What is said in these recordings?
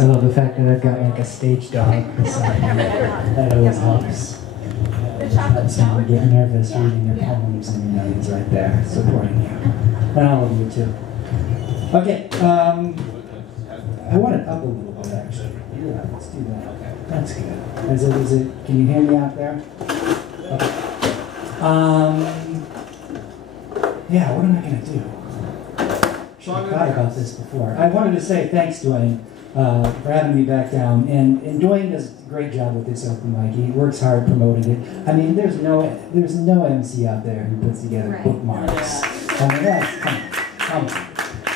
I love the fact that I've got like a stage dog beside me. That always helps. Helps me get nervous reading your poems, and you know he's right there supporting you. And I love you too. Okay, I want it up a little bit actually. Yeah, let's do that. That's good. Is it, can you hear me out there? Okay. Yeah, what am I going to do? I thought about this before. I wanted to say thanks, Dwayne, for having me back down. And Dwayne does a great job with this open mic. He works hard promoting it. I mean, there's no MC out there who puts together bookmarks. I mean, that's come on.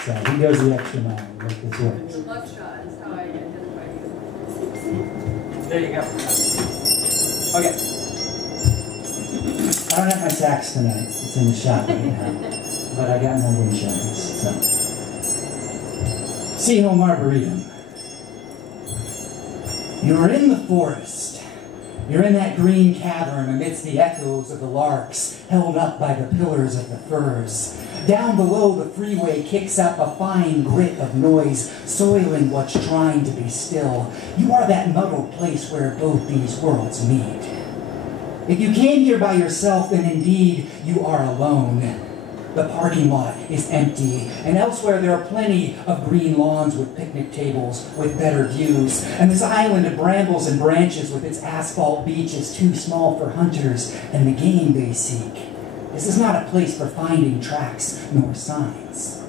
So he goes the extra mile to make this work. Love shot is how I identify you. There you go. Okay. I don't have my sax tonight. It's in the shop right now. But I got my wind chimes, so. Seaholm Arboretum. You're in the forest. You're in that green cavern amidst the echoes of the larks, held up by the pillars of the firs. Down below, the freeway kicks up a fine grit of noise, soiling what's trying to be still. You are that muddled place where both these worlds meet. If you came here by yourself, then indeed you are alone. The parking lot is empty, and elsewhere there are plenty of green lawns with picnic tables with better views. And this island of brambles and branches with its asphalt beach is too small for hunters and the game they seek. This is not a place for finding tracks nor signs.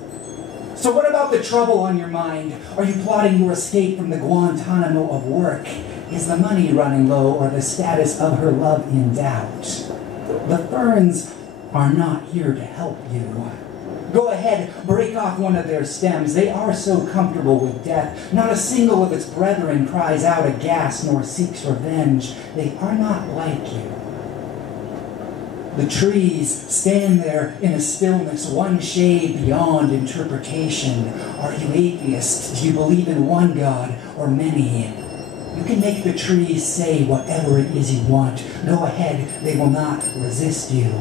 So what about the trouble on your mind? Are you plotting your escape from the Guantanamo of work? Is the money running low or the status of her love in doubt? The ferns are not here to help you. Go ahead, break off one of their stems. They are so comfortable with death. Not a single of its brethren cries out aghast nor seeks revenge. They are not like you. The trees stand there in a stillness, one shade beyond interpretation. Are you atheist? Do you believe in one God or many? You can make the trees say whatever it is you want. Go ahead, they will not resist you.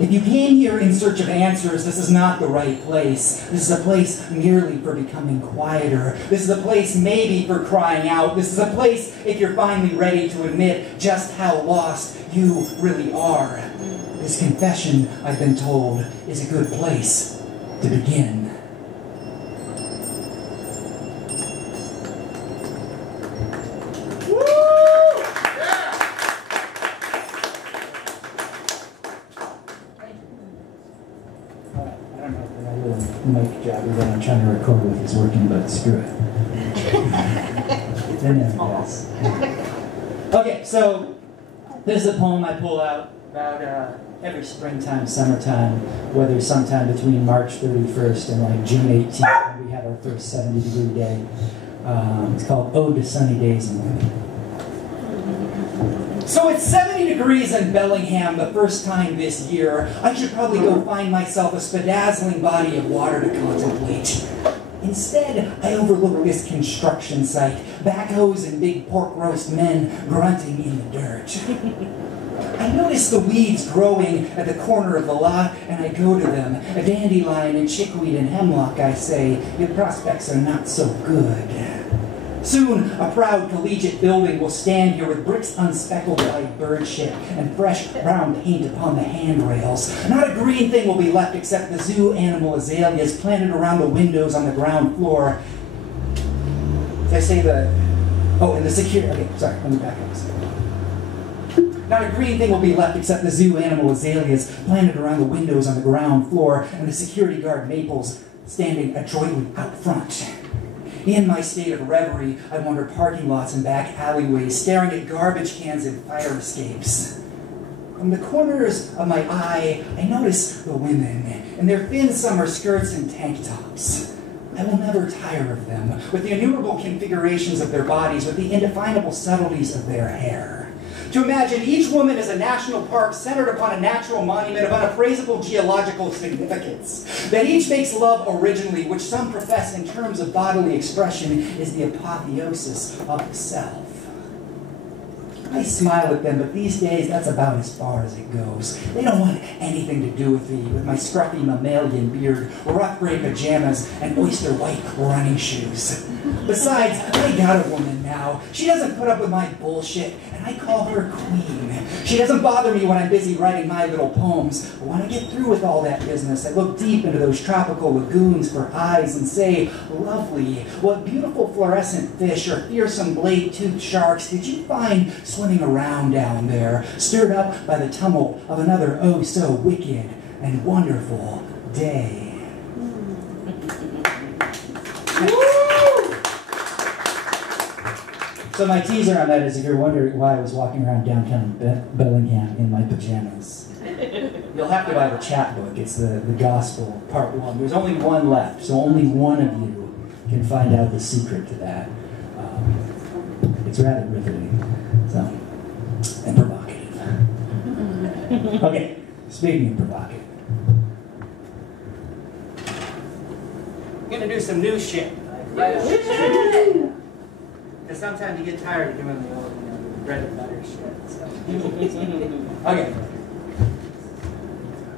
If you came here in search of answers, this is not the right place. This is a place merely for becoming quieter. This is a place maybe for crying out. This is a place if you're finally ready to admit just how lost you really are. This confession, I've been told, is a good place to begin. Mic job that I'm trying to record with is working, but screw it. Okay, so this is a poem I pull out about every springtime, summertime, whether sometime between March 31st and like June 18th when we have our first 70-degree day. It's called Ode to Sunny Days in Winter. So it's 70 degrees in Bellingham the first time this year. I should probably go find myself a bedazzling body of water to contemplate. Instead, I overlook this construction site, backhoes and big pork roast men grunting in the dirt. I notice the weeds growing at the corner of the lot, and I go to them. A dandelion and chickweed and hemlock, I say, your prospects are not so good. Soon, a proud collegiate building will stand here with bricks unspeckled by birdshit and fresh brown paint upon the handrails. Not a green thing will be left except the zoo animal azaleas planted around the windows on the ground floor. Did I say the... Oh, and the security... Okay, sorry, let me back up. Not a green thing will be left except the zoo animal azaleas planted around the windows on the ground floor and the security guard maples standing adroitly out front. In my state of reverie, I wander parking lots and back alleyways, staring at garbage cans and fire escapes. From the corners of my eye, I notice the women, in their thin summer skirts and tank tops. I will never tire of them, with the innumerable configurations of their bodies, with the indefinable subtleties of their hair. To imagine each woman as a national park centered upon a natural monument of unappraisable geological significance. That each makes love originally, which some profess in terms of bodily expression is the apotheosis of the self. I smile at them, but these days that's about as far as it goes. They don't want anything to do with me, with my scruffy mammalian beard, rough gray pajamas, and oyster white running shoes. Besides, I got a woman now. She doesn't put up with my bullshit, and I call her Queen. She doesn't bother me when I'm busy writing my little poems. But when I get through with all that business, I look deep into those tropical lagoons for eyes and say, lovely, what beautiful fluorescent fish or fearsome blade-toothed sharks did you find swimming around down there, stirred up by the tumult of another oh-so-wicked and wonderful day? So my teaser on that is, if you're wondering why I was walking around downtown Bellingham in my pajamas, you'll have to buy the chapbook. It's the Gospel, Part 1. There's only one left, so only one of you can find out the secret to that. It's rather riveting, and provocative. Okay, speaking of provocative, I'm gonna do some new shit. Because sometimes you get tired of doing the old, bread and butter shit. So. Okay.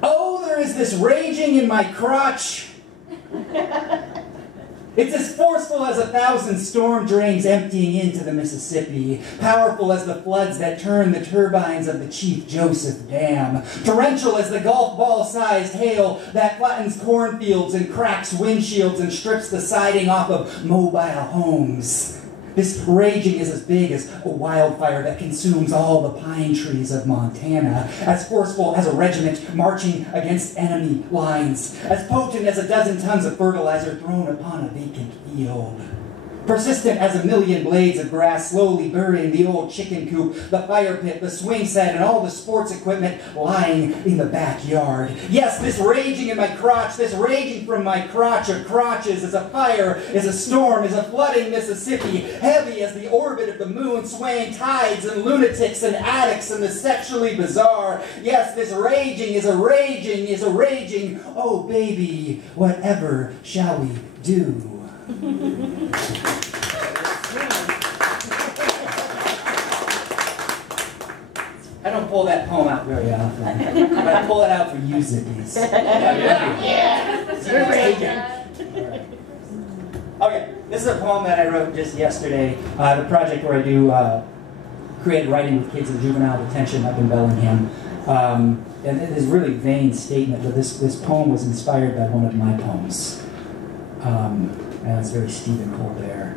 Oh, there is this raging in my crotch. It's as forceful as 1,000 storm drains emptying into the Mississippi, powerful as the floods that turn the turbines of the Chief Joseph Dam, torrential as the golf ball-sized hail that flattens cornfields and cracks windshields and strips the siding off of mobile homes. This raging is as big as a wildfire that consumes all the pine trees of Montana, as forceful as a regiment marching against enemy lines, as potent as a dozen tons of fertilizer thrown upon a vacant field. Persistent as 1,000,000 blades of grass slowly burying the old chicken coop, the fire pit, the swing set, and all the sports equipment lying in the backyard. Yes, this raging in my crotch, this raging from my crotch of crotches is a fire, is a storm, is a flooding Mississippi, heavy as the orbit of the moon, swaying tides and lunatics and addicts and the sexually bizarre. Yes, this raging is a raging, is a raging. Oh, baby, whatever shall we do? I don't pull that poem out very often, but I pull it out for you, Zippies. Okay, this is a poem that I wrote just yesterday. The project where I do creative writing with kids in juvenile detention up in Bellingham. And it is a really vain statement, but this poem was inspired by one of my poems. And it's very Stephen Colbert.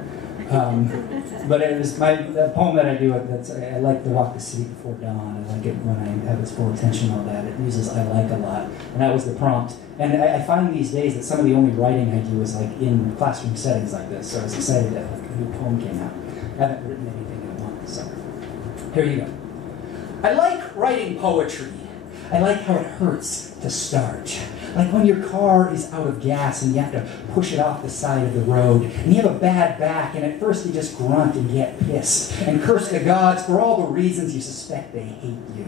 But it was the poem that I do, I like to walk the city before dawn. I like it when I have its full attention, all that. It uses I like a lot. And that was the prompt. And I find these days that some of the only writing I do is like in classroom settings like this. So I was excited that a new poem came out. I haven't written anything in a month, so here you go. I like writing poetry. I like how it hurts to start. Like when your car is out of gas and you have to push it off the side of the road, and you have a bad back, and at first you just grunt and get pissed and curse the gods for all the reasons you suspect they hate you.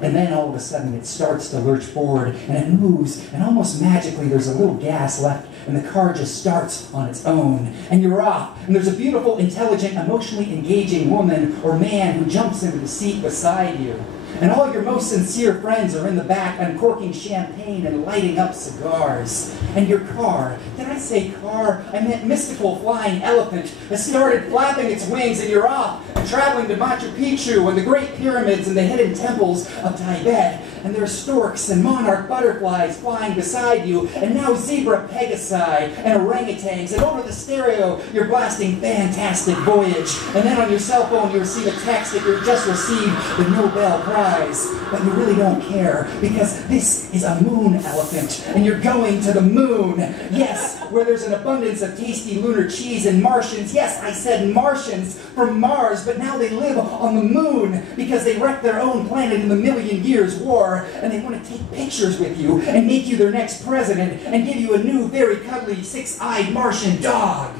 And then all of a sudden it starts to lurch forward, and it moves, and almost magically there's a little gas left, and the car just starts on its own, and you're off, and there's a beautiful, intelligent, emotionally engaging woman or man who jumps into the seat beside you. And all your most sincere friends are in the back uncorking champagne and lighting up cigars. And your car, did I say car? I meant mystical flying elephant, has started flapping its wings, and you're off and traveling to Machu Picchu and the great pyramids and the hidden temples of Tibet. And there are storks and monarch butterflies flying beside you, and now zebra pegasi and orangutans, and over the stereo you're blasting Fantastic Voyage, and then on your cell phone you receive a text that you just received the Nobel Prize, but you really don't care, because this is a moon elephant, and you're going to the moon. Yes, where there's an abundance of tasty lunar cheese and Martians. Yes, I said Martians from Mars, but now they live on the moon, because they wrecked their own planet in the Million Years' War, and they want to take pictures with you and make you their next president and give you a new, very cuddly, six-eyed Martian dog.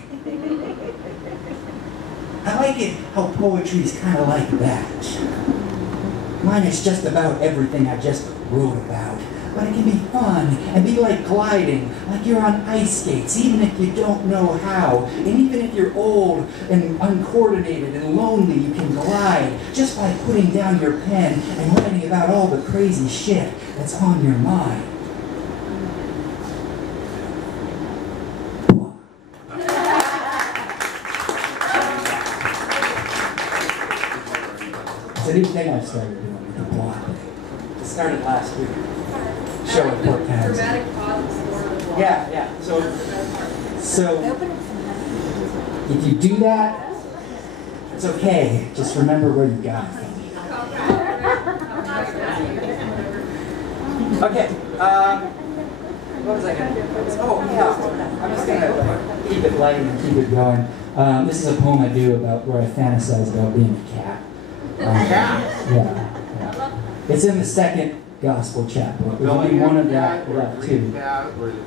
I like it how poetry's kind of like that. Mine is just about everything I just wrote about. but it can be fun and be like gliding, like you're on ice skates, even if you don't know how. And even if you're old and uncoordinated and lonely, you can glide just by putting down your pen and writing about all the crazy shit that's on your mind. It's a new thing I started doing with the block. It started last week. Show at Port Townsend. Dramatic pause before the block. Yeah. So if you do that, it's okay. Just remember where you got it from. Okay. What was I going to do? Oh, yeah. I'm just going to keep it light and keep it going. This is a poem I do about where I fantasize about being a cat. Yeah. It's in the second gospel chapter. There's only one of that left too.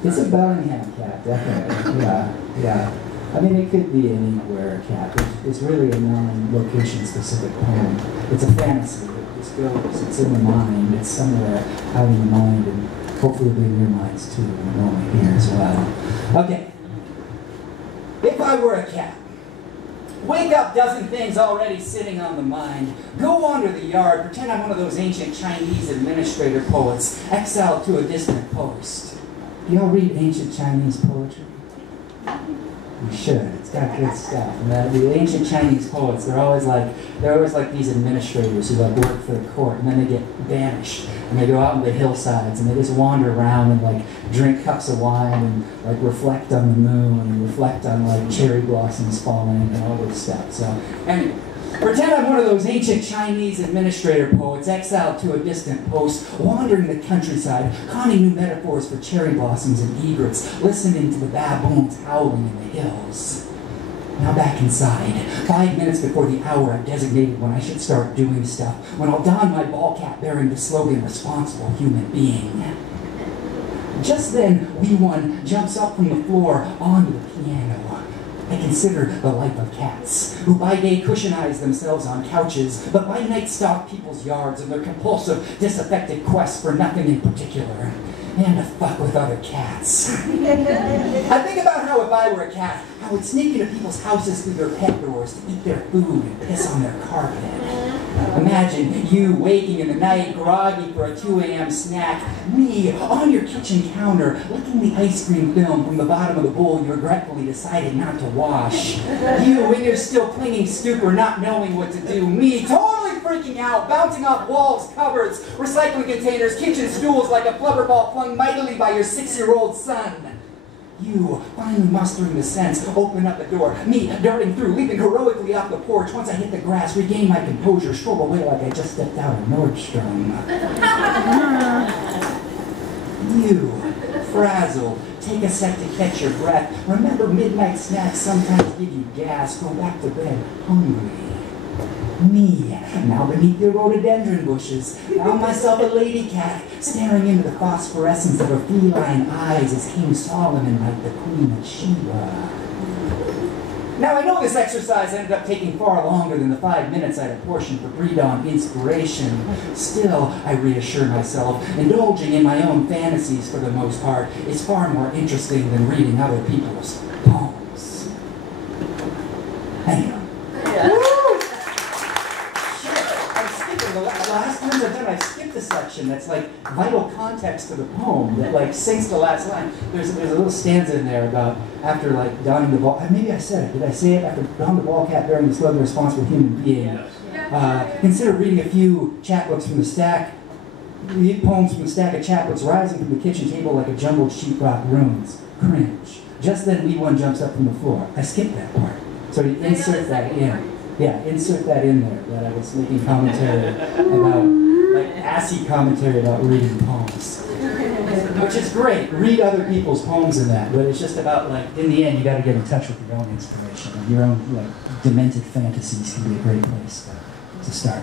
It's a Bellingham cat, definitely. Yeah. I mean, it could be anywhere a cat. It's really a non-location specific poem. It's a fantasy. It's in the mind. It's somewhere out in the mind, and hopefully it'll be in your minds too, and only here as well. Okay. If I were a cat, wake up, dozen things already sitting on the mind. Go wander the yard, pretend I'm one of those ancient Chinese administrator poets, exiled to a distant post. Do y'all read ancient Chinese poetry? You should. It's got good stuff. And the ancient Chinese poets, they're always like these administrators who like work for the court, and then they get banished, and they go out on the hillsides, and they just wander around and like drink cups of wine and like reflect on the moon and reflect on like cherry blossoms falling and all this stuff. So anyway, pretend I'm one of those ancient Chinese administrator poets, exiled to a distant post, wandering the countryside, conning new metaphors for cherry blossoms and egrets, listening to the baboons howling in the hills. Now back inside, 5 minutes before the hour I've designated when I should start doing stuff, when I'll don my ball cap bearing the slogan, responsible human being. Just then, Wee1 jumps up from the floor onto the piano. I consider the life of cats, who by day cushionize themselves on couches, but by night stalk people's yards in their compulsive, disaffected quest for nothing in particular, and to fuck with other cats. I think about how if I were a cat, I would sneak into people's houses through their pet doors to eat their food and piss on their carpet. Imagine you waking in the night, groggy for a 2 a.m. snack, me on your kitchen counter, licking the ice cream film from the bottom of the bowl you regretfully decided not to wash. You in your still clinging stupor, not knowing what to do. Me totally freaking out, bouncing off walls, cupboards, recycling containers, kitchen stools like a flubber ball flung mightily by your 6-year-old son. You, finally mustering the sense, open up the door. Me, darting through, leaping heroically off the porch. Once I hit the grass, regain my composure, stroll away like I just stepped out of Nordstrom. You, frazzled, take a sec to catch your breath. Remember midnight snacks sometimes give you gas. Go back to bed hungry. Me, now beneath the rhododendron bushes, found myself a lady cat, staring into the phosphorescence of her feline eyes as King Solomon like the Queen of Sheba. Now I know this exercise ended up taking far longer than the 5 minutes I'd apportioned for pre-dawn inspiration. Still, I reassure myself, indulging in my own fantasies for the most part is far more interesting than reading other people's poems. Hang on. The last times I've done, I've skipped a section that's like vital context to the poem that like sinks the last line. There's a little stanza in there about after like donning the ball. Maybe I said it. Did I say it? After donning the ball cap bearing the slogan responsible human being. Consider reading a few chapbooks from the stack. Read poems from the stack of chapbooks rising from the kitchen table like a jumbled sheetrock ruins. Cringe. Just then Wee1 jumps up from the floor. I skipped that part. So you insert that in. Yeah, insert that in there, that I was making commentary about, like, assy commentary about reading poems. Which is great. Read other people's poems in that, but it's just about, like, in the end, you got to get in touch with your own inspiration. And your own, like, demented fantasies can be a great place to start.